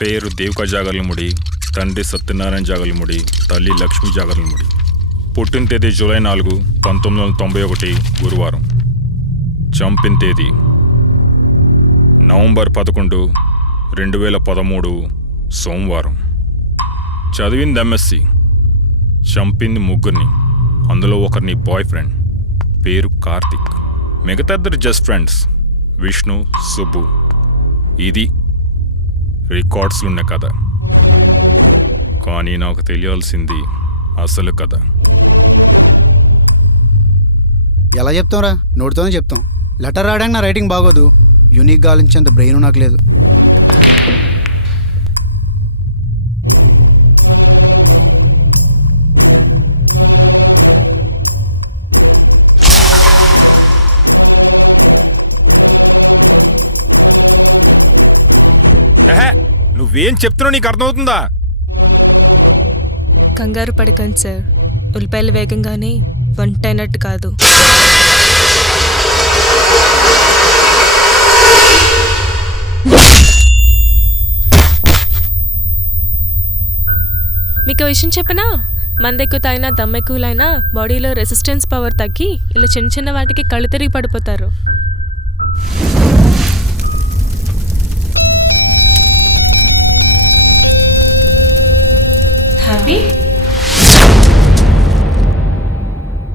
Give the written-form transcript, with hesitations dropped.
పేరు దేవికా జాగర్లముడి, తండ్రి సత్యనారాయణ జాగర్లముడి, తల్లి లక్ష్మీ జాగర్లముడి. పుట్టిన తేదీ జూలై 4, 1991 గురువారం. చంపిన తేదీ నవంబర్ 11, 2013 సోమవారం. చదివింది ఎంఎస్సి. చంపింది ముగ్గురిని, అందులో ఒకరిని బాయ్ ఫ్రెండ్, పేరు కార్తిక్. మిగతా ఇద్దరు జస్ట్ ఫ్రెండ్స్, విష్ణు, సుబ్బు. ఇది రికార్డ్స్లున్న కథ. కానీ నాకు తెలియాల్సింది అసలు కథ. ఎలా చెప్తాంరా? నోటితోనే చెప్తాం. లెటర్ రాయడానికి నా రైటింగ్ బాగోదు, యూనిక్గా ఆలోచించేంత బ్రెయిన్ నాకు లేదు. నువ్వేం చెప్తున్నావు నీకు అర్థమవుతుందా? కంగారు పడకండి సార్, ఉల్లిపాయలు వేగంగానే వంట అయినట్టు కాదు. మీకు విషయం చెప్పనా? మందెక్కువ తాగినా దమ్మెక్కువలైనా బాడీలో రెసిస్టెన్స్ పవర్ తగ్గి ఇలా చిన్న చిన్న వాటికి కళ్ళు తిరిగి పడిపోతారు.